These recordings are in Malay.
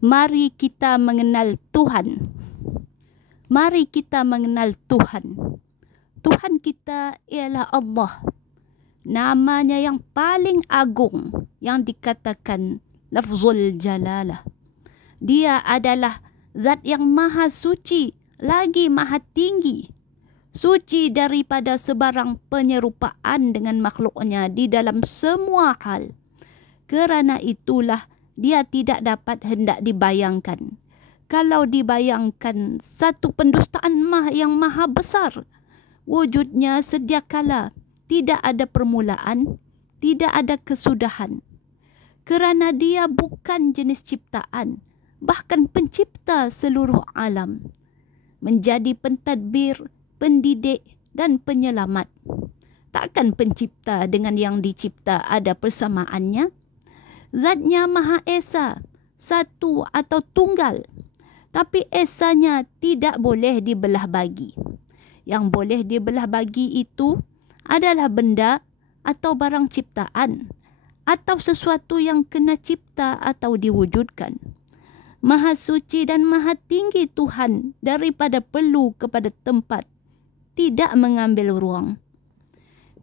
Mari kita mengenal Tuhan. Mari kita mengenal Tuhan. Tuhan kita ialah Allah. Namanya yang paling agung yang dikatakan lafzul jalalah. Dia adalah zat yang maha suci, lagi maha tinggi. Suci daripada sebarang penyerupaan dengan makhluknya di dalam semua hal. Kerana itulah dia tidak dapat hendak dibayangkan. Kalau dibayangkan satu pendustaan yang maha besar, wujudnya sedia kala, tidak ada permulaan, tidak ada kesudahan. Kerana dia bukan jenis ciptaan, bahkan pencipta seluruh alam. Menjadi pentadbir, pendidik dan penyelamat. Takkan pencipta dengan yang dicipta ada persamaannya? Zatnya Maha Esa, satu atau tunggal. Tapi esanya tidak boleh dibelah bagi. Yang boleh dibelah bagi itu adalah benda atau barang ciptaan atau sesuatu yang kena cipta atau diwujudkan. Maha suci dan maha tinggi Tuhan daripada perlu kepada tempat, tidak mengambil ruang.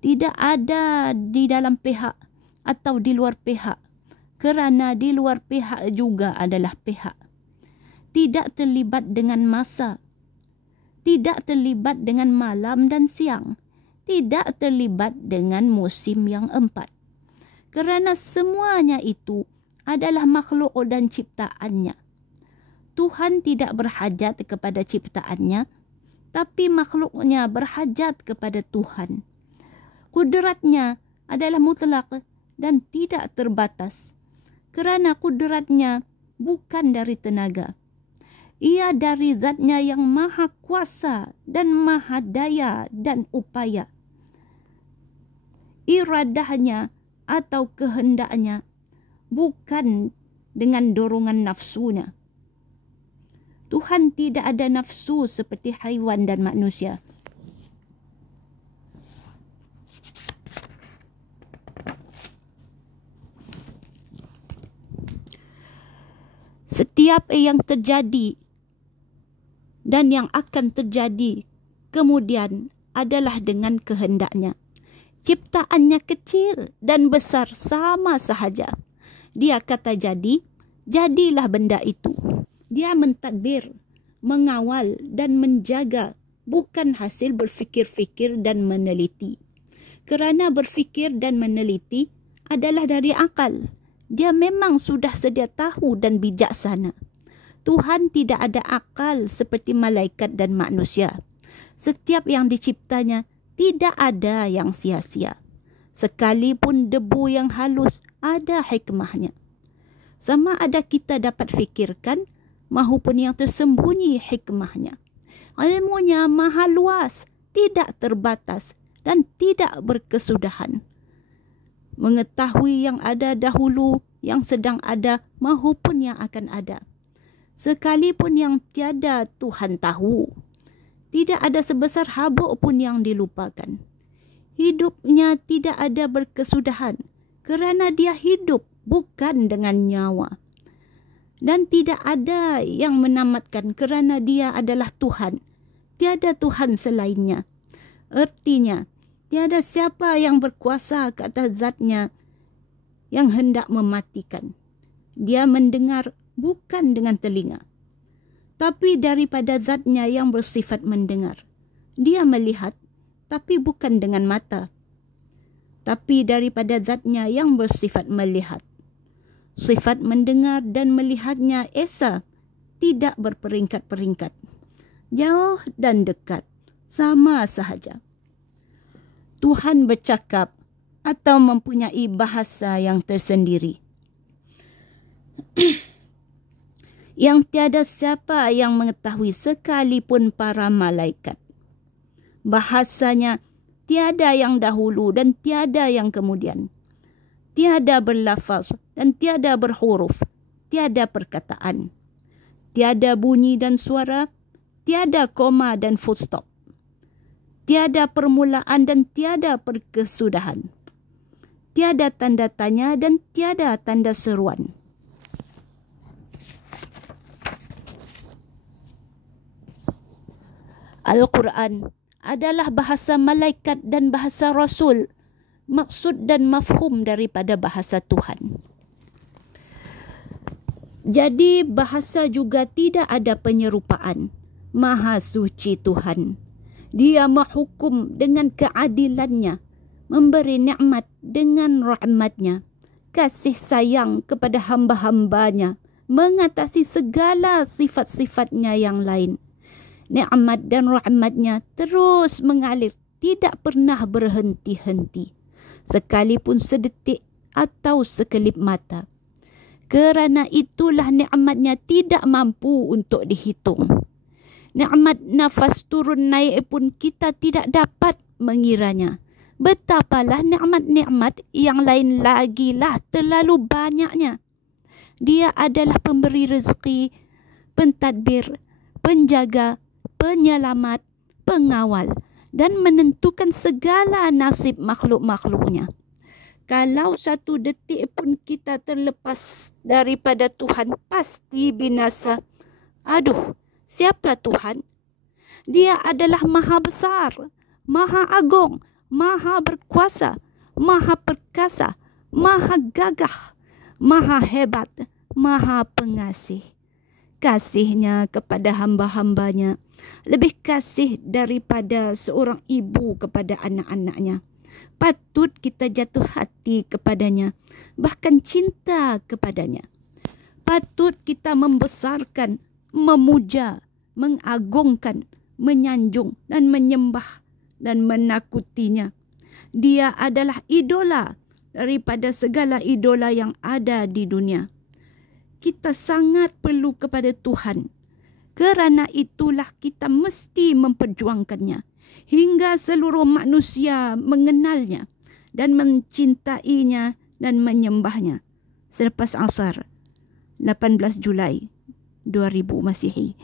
Tidak ada di dalam pihak atau di luar pihak, kerana di luar pihak juga adalah pihak. Tidak terlibat dengan masa, tidak terlibat dengan malam dan siang, tidak terlibat dengan musim yang empat. Kerana semuanya itu adalah makhluk dan ciptaannya. Tuhan tidak berhajat kepada ciptaannya, tapi makhluknya berhajat kepada Tuhan. Kudratnya adalah mutlak dan tidak terbatas. Kerana kudratnya bukan dari tenaga. Ia dari zatnya yang maha kuasa dan maha daya dan upaya. Iradahnya atau kehendaknya bukan dengan dorongan nafsunya. Tuhan tidak ada nafsu seperti haiwan dan manusia. Setiap yang terjadi dan yang akan terjadi kemudian adalah dengan kehendaknya. Ciptaannya kecil dan besar sama sahaja. Dia kata jadi, jadilah benda itu. Dia mentadbir, mengawal dan menjaga, bukan hasil berfikir-fikir dan meneliti. Kerana berfikir dan meneliti adalah dari akal. Dia memang sudah sedia tahu dan bijaksana. Tuhan tidak ada akal seperti malaikat dan manusia. Setiap yang diciptanya tidak ada yang sia-sia. Sekalipun debu yang halus ada hikmahnya. Sama ada kita dapat fikirkan maupun yang tersembunyi hikmahnya. Ilmunya maha luas, tidak terbatas dan tidak berkesudahan. Mengetahui yang ada dahulu, yang sedang ada maupun yang akan ada. Sekalipun yang tiada Tuhan tahu. Tidak ada sebesar habuk pun yang dilupakan. Hidupnya tidak ada berkesudahan kerana dia hidup bukan dengan nyawa. Dan tidak ada yang menamatkan kerana dia adalah Tuhan. Tiada Tuhan selainnya. Artinya, tiada siapa yang berkuasa ke atas zatnya yang hendak mematikan. Dia mendengar bukan dengan telinga, tapi daripada zatnya yang bersifat mendengar. Dia melihat, tapi bukan dengan mata, tapi daripada zatnya yang bersifat melihat. Sifat mendengar dan melihatnya esa, tidak berperingkat-peringkat. Jauh dan dekat, sama sahaja. Tuhan bercakap atau mempunyai bahasa yang tersendiri. Yang tiada siapa yang mengetahui sekalipun para malaikat. Bahasanya tiada yang dahulu dan tiada yang kemudian. Tiada berlafaz dan tiada berhuruf. Tiada perkataan. Tiada bunyi dan suara. Tiada koma dan full stop. Tiada permulaan dan tiada perkesudahan. Tiada tanda tanya dan tiada tanda seruan. Al-Quran adalah bahasa malaikat dan bahasa Rasul, maksud dan mafhum daripada bahasa Tuhan. Jadi bahasa juga tidak ada penyerupaan. Maha suci Tuhan. Dia menghukum dengan keadilannya, memberi nikmat dengan rahmatnya, kasih sayang kepada hamba-hambanya, mengatasi segala sifat-sifatnya yang lain. Nikmat dan rahmatnya terus mengalir, tidak pernah berhenti-henti, sekalipun sedetik atau sekelip mata. Kerana itulah nikmatnya tidak mampu untuk dihitung. Nikmat nafas turun naik pun kita tidak dapat mengiranya. Betapalah nikmat-nikmat yang lain lagi lah terlalu banyaknya. Dia adalah pemberi rezeki, pentadbir, penjaga, penyelamat, pengawal dan menentukan segala nasib makhluk-makhluknya. Kalau satu detik pun kita terlepas daripada Tuhan, pasti binasa. Aduh, siapa Tuhan? Dia adalah maha besar, maha agung, maha berkuasa, maha perkasa, maha gagah, maha hebat, maha pengasih. Kasihnya kepada hamba-hambanya lebih kasih daripada seorang ibu kepada anak-anaknya. Patut kita jatuh hati kepadanya, bahkan cinta kepadanya. Patut kita membesarkan, memuja, mengagungkan, menyanjung dan menyembah dan menakutinya. Dia adalah idola daripada segala idola yang ada di dunia. Kita sangat perlu kepada Tuhan. Kerana itulah kita mesti memperjuangkannya hingga seluruh manusia mengenalnya dan mencintainya dan menyembahnya. Selepas asar 18 Julai 2000 Masihi.